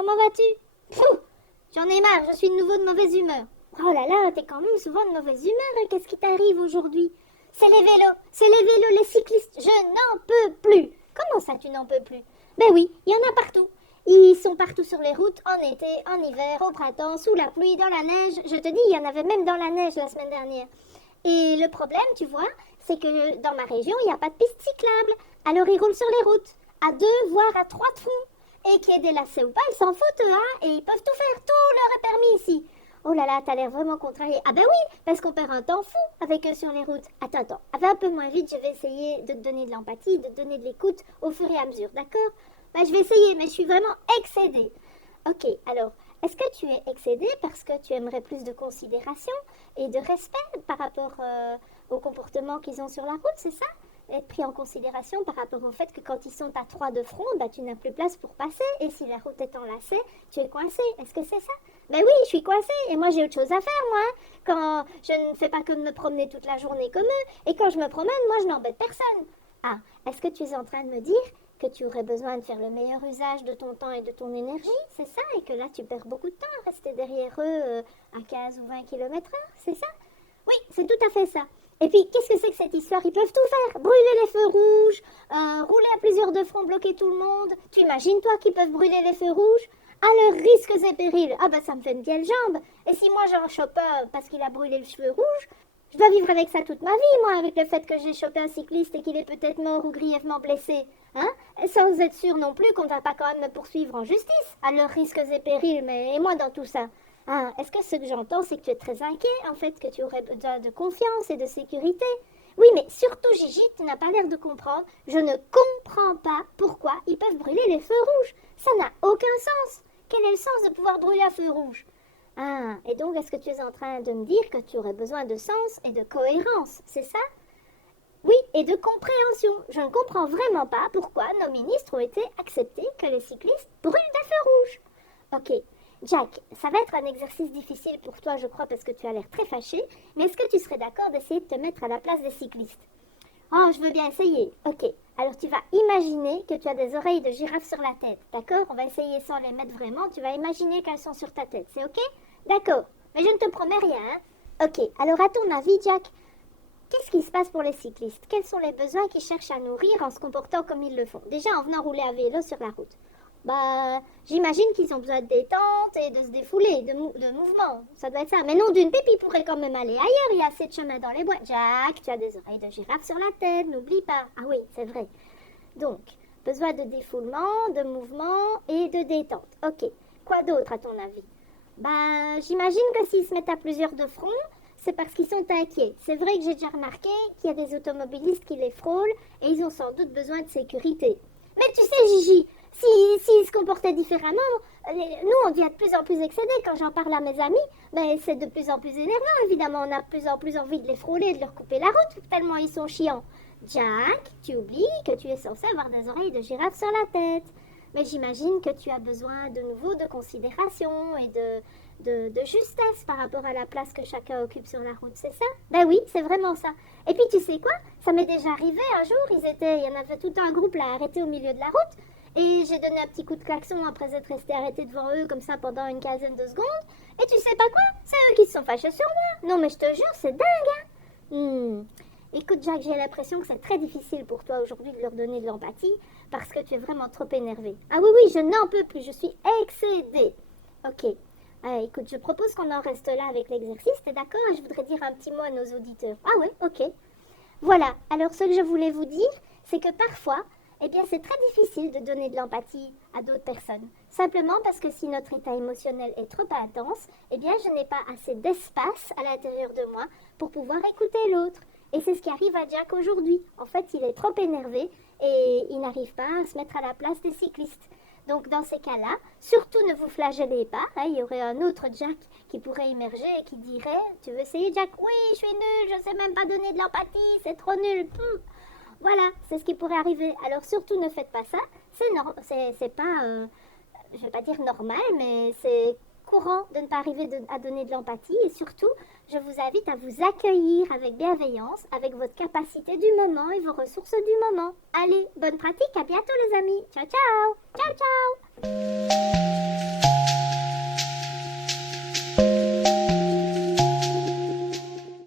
comment vas-tu? Pfff, j'en ai marre, je suis de nouveau de mauvaise humeur. Oh là là, t'es quand même souvent de mauvaise humeur, hein. Qu'est-ce qui t'arrive aujourd'hui? C'est les vélos, les cyclistes, je n'en peux plus. Comment ça, tu n'en peux plus? Ben oui, il y en a partout. Ils sont partout sur les routes, en été, en hiver, au printemps, sous la pluie, dans la neige. Je te dis, il y en avait même dans la neige la semaine dernière. Et le problème, tu vois, c'est que dans ma région, il n'y a pas de piste cyclable. Alors ils roulent sur les routes, à 2, voire à 3 de front. Et qu'il y ait des lacets ou pas, ils s'en foutent, hein, et ils peuvent tout faire, tout leur est permis ici. Oh là là, t'as l'air vraiment contrarié. Ah ben oui, parce qu'on perd un temps fou avec eux sur les routes. Attends, va un peu moins vite, je vais essayer de te donner de l'empathie, de te donner de l'écoute au fur et à mesure, d'accord? Bah je vais essayer, mais je suis vraiment excédée. Ok, alors, est-ce que tu es excédée parce que tu aimerais plus de considération et de respect par rapport au comportement qu'ils ont sur la route, c'est ça? Être pris en considération par rapport au fait que quand ils sont à 3 de front, bah, tu n'as plus place pour passer. Et si la route est enlacée, tu es coincé. Est-ce que c'est ça? Ben oui, je suis coincée. Et moi, j'ai autre chose à faire, moi. Quand je ne fais pas que de me promener toute la journée comme eux. Et quand je me promène, moi, je n'embête personne. Ah, est-ce que tu es en train de me dire que tu aurais besoin de faire le meilleur usage de ton temps et de ton énergie? C'est ça? Et que là, tu perds beaucoup de temps à rester derrière eux à 15 ou 20 km/h? C'est ça? Oui, c'est tout à fait ça. Et puis, qu'est-ce que c'est que cette histoire? Ils peuvent tout faire. Brûler les feux rouges, rouler à plusieurs de front, bloquer tout le monde. Tu imagines, toi, qu'ils peuvent brûler les feux rouges? À leurs risques et périls. Ah ben, ça me fait une vieille jambe. Et si moi, j'en chope un parce qu'il a brûlé le cheveu rouge, je dois vivre avec ça toute ma vie, moi, avec le fait que j'ai chopé un cycliste et qu'il est peut-être mort ou grièvement blessé. Hein? Sans être sûr non plus qu'on ne va pas quand même me poursuivre en justice, à leurs risques et périls, mais et moi dans tout ça. Ah, est-ce que ce que j'entends, c'est que tu es très inquiet, en fait, que tu aurais besoin de confiance et de sécurité? Oui, mais surtout, Gigi, tu n'as pas l'air de comprendre. Je ne comprends pas pourquoi ils peuvent brûler les feux rouges. Ça n'a aucun sens. Quel est le sens de pouvoir brûler un feu rouge? Ah, et donc, est-ce que tu es en train de me dire que tu aurais besoin de sens et de cohérence, c'est ça? Oui, et de compréhension. Je ne comprends vraiment pas pourquoi nos ministres ont été acceptés que les cyclistes brûlent des feux rouges. Ok, Jack, ça va être un exercice difficile pour toi, je crois, parce que tu as l'air très fâché, mais est-ce que tu serais d'accord d'essayer de te mettre à la place des cyclistes? Oh, je veux bien essayer. Ok, alors tu vas imaginer que tu as des oreilles de girafe sur la tête, d'accord? On va essayer sans les mettre vraiment, tu vas imaginer qu'elles sont sur ta tête, c'est ok? D'accord, mais je ne te promets rien, hein? Ok, alors à ton avis, Jack, qu'est-ce qui se passe pour les cyclistes? Quels sont les besoins qu'ils cherchent à nourrir en se comportant comme ils le font? Déjà en venant rouler à vélo sur la route. Bah, j'imagine qu'ils ont besoin de détente et de se défouler, de mouvement. Ça doit être ça. Mais non, d'une pipe, ils pourraient quand même aller ailleurs. Il y a assez de chemin dans les bois. Jack, tu as des oreilles de girafe sur la tête, n'oublie pas. Ah oui, c'est vrai. Donc, besoin de défoulement, de mouvement et de détente. Ok. Quoi d'autre à ton avis? Bah, j'imagine que s'ils se mettent à plusieurs de front, c'est parce qu'ils sont inquiets. C'est vrai que j'ai déjà remarqué qu'il y a des automobilistes qui les frôlent et ils ont sans doute besoin de sécurité. Mais tu sais, Gigi, s'ils se comportaient différemment, nous, on devient de plus en plus excédés. Quand j'en parle à mes amis, ben, c'est de plus en plus énervant. Évidemment, on a de plus en plus envie de les frôler, de leur couper la route, tellement ils sont chiants. Jack, tu oublies que tu es censé avoir des oreilles de girafe sur la tête. Mais j'imagine que tu as besoin de nouveau de considération et de justesse par rapport à la place que chacun occupe sur la route, c'est ça? Ben oui, c'est vraiment ça. Et puis tu sais quoi? Ça m'est déjà arrivé un jour, il y en avait tout un groupe là arrêté au milieu de la route et j'ai donné un petit coup de klaxon après être resté arrêté devant eux comme ça pendant une quinzaine de secondes. Et tu sais pas quoi? C'est eux qui se sont fâchés sur moi. Non mais je te jure, c'est dingue, hein? Écoute Jack, j'ai l'impression que c'est très difficile pour toi aujourd'hui de leur donner de l'empathie parce que tu es vraiment trop énervé. Ah oui, oui, je n'en peux plus, je suis excédée. Ok, écoute, je propose qu'on en reste là avec l'exercice, t'es d'accord? Et je voudrais dire un petit mot à nos auditeurs. Ah oui, ok. Voilà, alors ce que je voulais vous dire, c'est que parfois, eh bien c'est très difficile de donner de l'empathie à d'autres personnes. Simplement parce que si notre état émotionnel est trop intense, eh bien je n'ai pas assez d'espace à l'intérieur de moi pour pouvoir écouter l'autre. Et c'est ce qui arrive à Jack aujourd'hui. En fait, il est trop énervé et il n'arrive pas à se mettre à la place des cyclistes. Donc dans ces cas-là, surtout ne vous flagellez pas. Hein, il y aurait un autre Jack qui pourrait émerger et qui dirait « Tu veux essayer Jack? Oui, je suis nul, je ne sais même pas donner de l'empathie, c'est trop nul. » Voilà, c'est ce qui pourrait arriver. Alors surtout ne faites pas ça. C'est pas, je ne vais pas dire normal, mais c'est courant de ne pas arriver à donner de l'empathie. Et surtout, je vous invite à vous accueillir avec bienveillance, avec votre capacité du moment et vos ressources du moment. Allez, bonne pratique, à bientôt les amis. Ciao, ciao. Ciao, ciao.